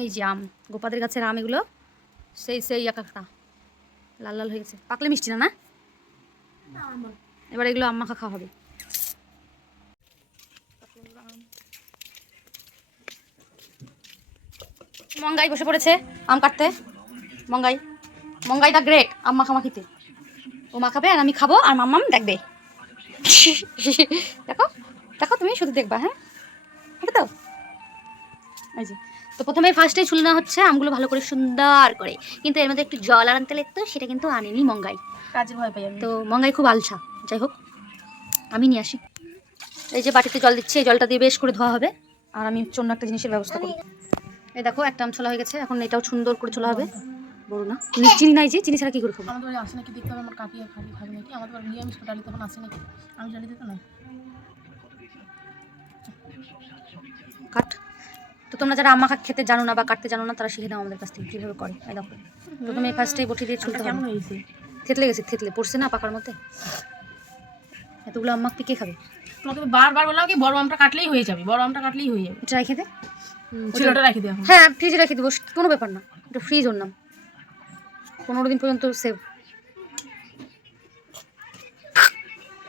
এই যে আম, গোপাদের গাছের আম এগুলো সেই সেই একটা লাল লাল হয়ে গেছে, পাকলে মিষ্টি না না। এবার এগুলো আম মাখা খাওয়া হবে। মঙ্গাই বসে পড়েছে আম কাটতে। মঙ্গাই মঙ্গাই দা গ্রেট আম মাখামাখিতে। ও মাখাবে আর আমি খাবো আর মাম্মাম দেখবে। দেখো দেখো তুমি শুধু দেখবা। হ্যাঁ হবে তো। এই যে তো প্রথমে ফার্স্টেই ছুলে নেওয়া হচ্ছে আমগুলো ভালো করে সুন্দর করে, কিন্তু এর মধ্যে একটু জল আনতে লাগতো, সেটা কিন্তু আনেনি মঙ্গাই। কাজের ভয় পাই আমি। তো মঙ্গাই খুব আলসা, যাই হোক আমি নিয়ে আসি। এই যে বাটিতে জল দিচ্ছি, এই জলটা দিয়ে বেশ করে ধোয়া হবে। আর আমি অন্য একটা জিনিসের ব্যবস্থা করি। এই দেখো একটা আম ছোলা হয়ে গেছে, এখন এটাও সুন্দর করে ছোলা হবে। বড় না চিনি নাই, যে চিনি ছাড়া কি করে খাবো। আমাদের বাড়ি আসে নাকি দেখতে হবে, আমার কাকি খাবে নাকি আমাদের বাড়ি নিয়ে আমি ডালি তখন আসে নাকি, আমি ডালি দিতে না কাট। তো তোমরা যারা আম মাখা খেতে জানো না বা কাটতে জানো না, তারা শিখে নাও আমাদের কাছ থেকে কীভাবে করে। এই দেখো প্রথমে ফার্স্টেই বটি দিয়ে ছুলতে কেমন হবে। হয়েছে? থেতলে গেছে, থেতলে পড়ছে না পাকার মধ্যে। এতগুলো আম মাখতে কে খাবে? তোমাকে তো বারবার বললাম কি বড় আমটা কাটলেই হয়ে যাবে, বড় আমটা কাটলেই হয়ে যাবে। এটা রেখে দে, ছোটটা রেখে দে এখন। হ্যাঁ ফ্রিজে রেখে দেবো, কোনো ব্যাপার না। এটা ফ্রিজ ওর নাম, 15 দিন পর্যন্ত সেভ।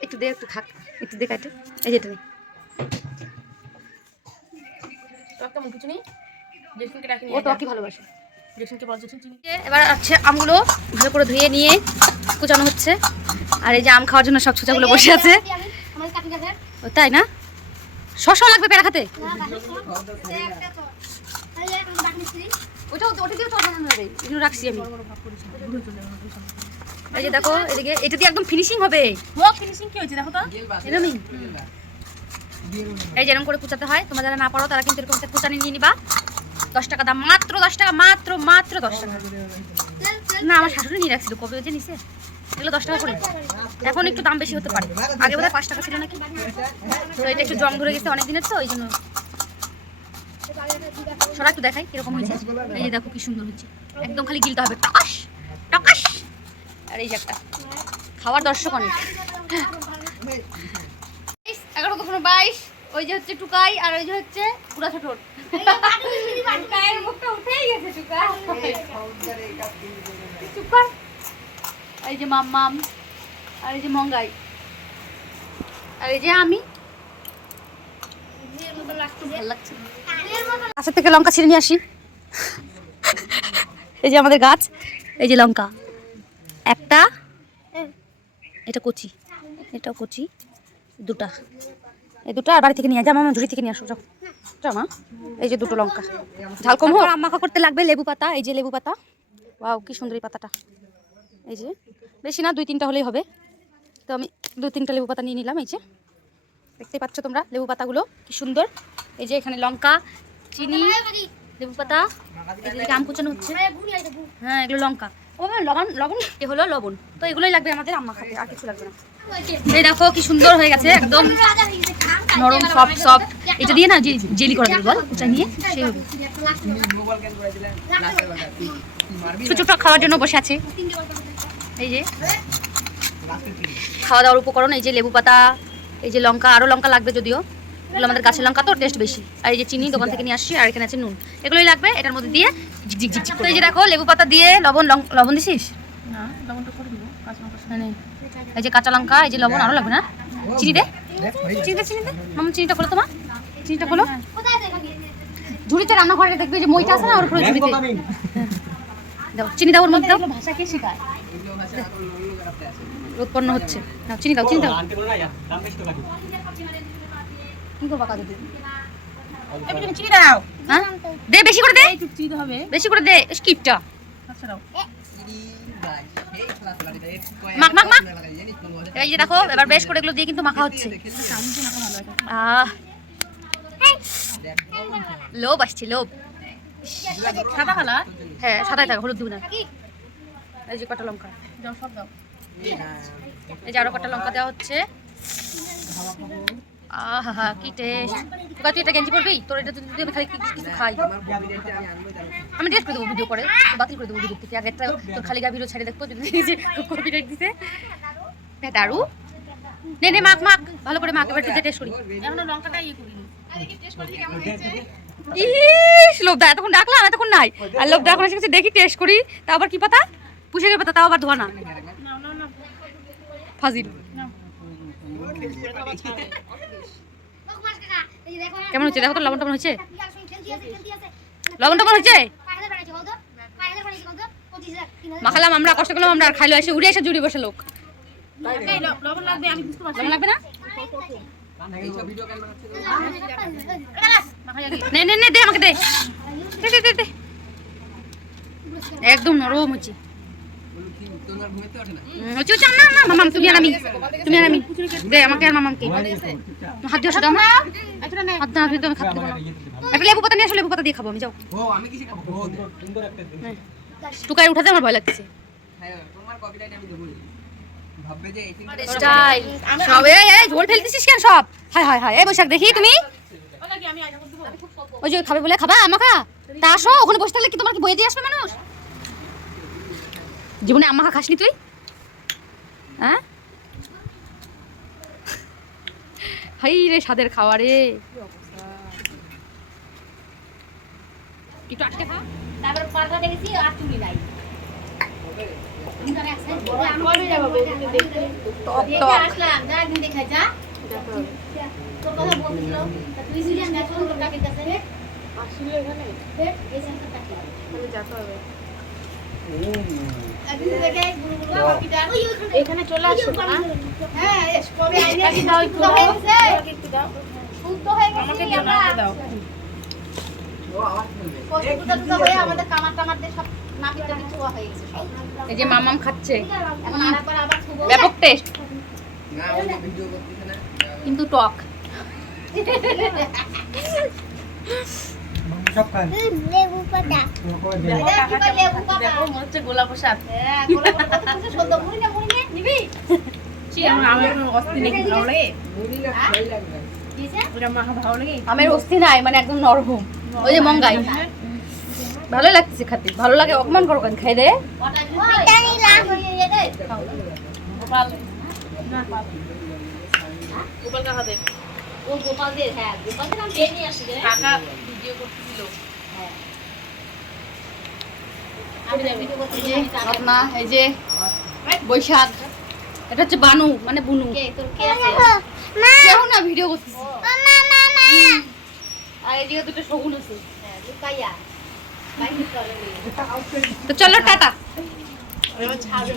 একটু দে, একটু থাক, একটু দে কাটে। এই যেটা নেই, একটা মুখ কিছু নেই, জেসিনকে রাখি ও তো কি ভালোবাসে। জেসিনকে বল, জেসিন চিনি। এবার আছে আমগুলো ভালো করে ধুয়ে নিয়ে কুচানো হচ্ছে। আর এই যে আম খাওয়ার জন্য সব ছোচাগুলো বসে আছে। ও তাই না, শশা লাগবে পেড়া খাতে। এগুলো রাখছি আমি। এই যে দেখো এদিকে, এটা দিয়ে একদম ফিনিশিং হবে। ফিনিশিং কি হয়েছে দেখো তো, এরকমই এই যেরকম করে কুচাতে হয়। তোমরা যারা না পারো তারা কিন্তু এরকম একটা কুচানি নিয়ে নিবা। 10 টাকা দাম, মাত্র 10 টাকা, মাত্র মাত্র 10 টাকা। না আমার শাশুড়ি নিয়ে রাখছিল, কবে যে নিছে। এগুলো 10 টাকা করে, এখন একটু দাম বেশি হতে পারে। আগে বোধহয় 5 টাকা ছিল নাকি। তো এটা একটু জং ধরে গেছে অনেক দিনের, তো এই জন্য। সরা একটু দেখাই কিরকম হয়েছে। এই যে দেখো কি সুন্দর হচ্ছে, একদম খালি গিলতে হবে, টকাশ টকাশ। আর এই যে একটা খাওয়ার দর্শক অনেক। 11 কখনো 22। ওই যে হচ্ছে টুকাই, আর ওই যে হচ্ছে পুরা ছোট। টুকাইয়ের মুখটা উঠেই গেছে। টুকা চুপ কর। এই যে মাম্মাম, আর এই যে মঙ্গাই, আর এই যে আমি। ভালো লাগছে। গাছের থেকে লঙ্কা ছিঁড়ে নিয়ে আসি। এই যে আমাদের গাছ, এই যে লঙ্কা একটা, এটা কচি, এটাও কচি, দুটা, এই দুটো আর বাড়ি থেকে নিয়ে যা মামা, ঝুড়ি থেকে নিয়ে আসো যাও যাও মা। এই যে দুটো লঙ্কা, ঝাল কম হোক। আম মাখা করতে লাগবে লেবু পাতা। এই যে লেবু পাতা, ওয়াও কি সুন্দর এই পাতাটা। এই যে বেশি না, 2-3টা হলেই হবে। তো আমি 2-3টা লেবু পাতা নিয়ে নিলাম। এই যে দেখতেই পাচ্ছ তোমরা লেবু পাতাগুলো কি সুন্দর। এই যে এখানে লঙ্কা, চিনি, লেবু পাতা, এদিকে আম কুচানো হচ্ছে। হ্যাঁ এগুলো লঙ্কা, ও লবণ, লবণ এ হলো লবণ। তো এগুলোই লাগবে আমাদের আম মাখাতে, আর কিছু লাগবে না। এই দেখো কি সুন্দর হয়ে গেছে, একদম নরম সফট সফট। এটা দিয়ে না জেলি করা যাবে, বল কুচা নিয়ে সেই হবে। ছোট খাওয়ার জন্য বসে আছে। এই যে খাওয়া দাওয়ার উপকরণ, এই যে লেবু পাতা, এই যে লঙ্কা, আরও লঙ্কা লাগবে যদিও, এগুলো আমাদের গাছের লঙ্কা তো টেস্ট বেশি। আর এই যে চিনি দোকান থেকে নিয়ে আসছি, আর এখানে আছে নুন। এগুলোই লাগবে এটার মধ্যে দিয়ে ঝিক ঝিক ঝিক। তো এই যে দেখো লেবু পাতা দিয়ে লবণ, লবণ দিছিস না লবণটা করে দিব, কাঁচা লঙ্কা। এই যে কাঁচা লঙ্কা, এই যে লবণ, আরও লাগবে না। চিনি দে, চিনি দে, চিনি দে মামা, চিনিটা খোলো তোমার, চিনিটা খোলো। ঝুড়িতে রান্নাঘরে দেখবে যে মইটা আছে না, ওর উপরে ঝুড়িতে দাও চিনি, দাও ওর মধ্যে দাও। ভাষা কে শেখায়? উৎপন্ন হচ্ছে, নাও চিনি দাও, চিনি দাও। কি করবা কাজে দিদি? চিনি দাও, হ্যাঁ দে, বেশি করে দে, একটু চিনি হবে। বেশি করে দে। স্কিপটা আচ্ছা দাও। মাখ মাখ মাখ। এই যে দেখো এবার বেশ করে এগুলো দিয়ে কিন্তু মাখা হচ্ছে। লোভ আসছে, লোভ। সাদা কালার, হ্যাঁ সাদাই থাকে, হলুদ দিব না। এই যে কটা লঙ্কা, দাও সব দাও। এই যে আরো কটা লঙ্কা দেওয়া হচ্ছে। আহা কি টেস্ট। তুই এটা গেঞ্জি পরবি, তোর এটা যদি আমি খালি কিছু খাই, আমি টেস্ট করে দেবো ভিডিও করে, বাতিল করে দেবো ভিডিও থেকে। আগে একটা তোর খালি গা ভিডিও ছেড়ে দেখবো, যদি কপিরাইট দিছে। দারু নে নে, মাখ মাখ ভালো করে মাখ। এবার তুই টেস্ট করি। এখনো লঙ্কাটা ইয়ে করিনি। ইস লোবদা এতক্ষণ ডাকলাম এতক্ষণ নাই আর লোবদা এখন এসে গেছে দেখি টেস্ট করি তা আবার কি পাতা পুষের পাতা তাও আবার ধোয়া না না না না ফাজিল না কেমন হচ্ছে দেখো তো লবণ টবণ হচ্ছে লবণ টবণ হচ্ছে মাখালাম আমরা কষ্ট করলাম আমরা আর খাইলো এসে উড়ে এসে জুড়ে বসে লোক এই লবণ লাগবে আমি বুঝতে পারছি লবণ লাগবে না মাখা যাবে নে নে নে দে আমাকে দে দে দে দে দে একদম নরম হচ্ছে হচ্ছে হচ্ছে না না মামাম তুমি আর আমি দে আমাকে আর মামামকে হাত দিয়ে দাও না আচ্ছা না হাত দাও তুমি তো আমি খাতে দেবো না একটা লেবু পাতা নিয়ে আসো লেবু পাতা দিয়ে খাবো আমি যাও ও আমি কিছু খাবো ও সুন্দর একটা টুকায় উঠাতে আমার ভয় লাগতেছে হ্যাঁ তোমার কপিরাইট আমি দেবো ভাববে যে এই স্টাইল সব এই ঝোল ফেলতেছিস কেন সব হায় হায় হায় এই বৈশাখ দেখি তুমি ওটা কি আমি আইটা করতে পারবো ওই যে খাবে বলে খাবা আমাকা তা আসো ওখানে বসে থাকলে কি তোমার কি বয়ে দিয়ে আসবে মানুষ জীবনে আমাকা খাসনি তুই হ্যাঁ হাই রে স্বাদের খাওয়া রে একটু আটকে খা তারপর পারটা দেখেছি আর চুলি নাই কবে যাবো দেখতে টক দেখে টক আসলাম যা একদিন দেখা যা তোর কথা বলছিল তা তুই সিরিয়াস না শুন তোর কাকে কাছে আসলে এখানে এই সেন্টার টাকি তাহলে যেতে হবে একদিন দেখে গুরু গুরু বাকিটা এখানে চলে আসো না হ্যাঁ কবে আইনে কাকি দাও একটু তো দাও হয়ে গেছে আমাকে একটু দাও শুদ্ধ হয়ে গেছে আমাকে দিও না আমাকে দাও ও আওয়াজ শুনবে কষ্ট হয়ে আমাদের কামার টামার দিয়ে সব নাপিটা কিছু হয়ে গেছে সব এই যে মামাম খাচ্ছে এখন আরেকবার আবার খুব ব্যাপক টেস্ট না ও যে ভিডিও করতেছে না কিন্তু টক সব খান লেবু পাতা লেবু পাতা দেখো মনে হচ্ছে গোলাপ প্রসাদ হ্যাঁ গোলাপ পাতা তো সদ্য মুড়ি না নিবি ছি আমার কোনো অস্থি নেই ভালো লাগে মুড়ি না ভালো লাগবে দিছে ওটা মাখা ভালো লাগে আমের অস্থি নাই মানে একদম নরম ওই যে মঙ্গাই ভালো লাগছে খেতে ভালো লাগে অপমান করো কেন খাই দে ওটা নিলাম দে গোপাল না গোপাল কাকা দে ও গোপাল দে হ্যাঁ গোপাল দে নাম পেয়ে নিয়ে আসি রে কাকা ভিডিও করতেছিল হ্যাঁ আমি ভিডিও করতে এই যে রত্না এই যে বৈশাখ এটা হচ্ছে বানু মানে বুনু কে তোর কে আছে কেউ না ভিডিও করতেছি মামা আর এদিকে দুটো শগুন আছে হ্যাঁ লুকাইয়া বাইরে চলে তো চলো টাটা এবার ছাড়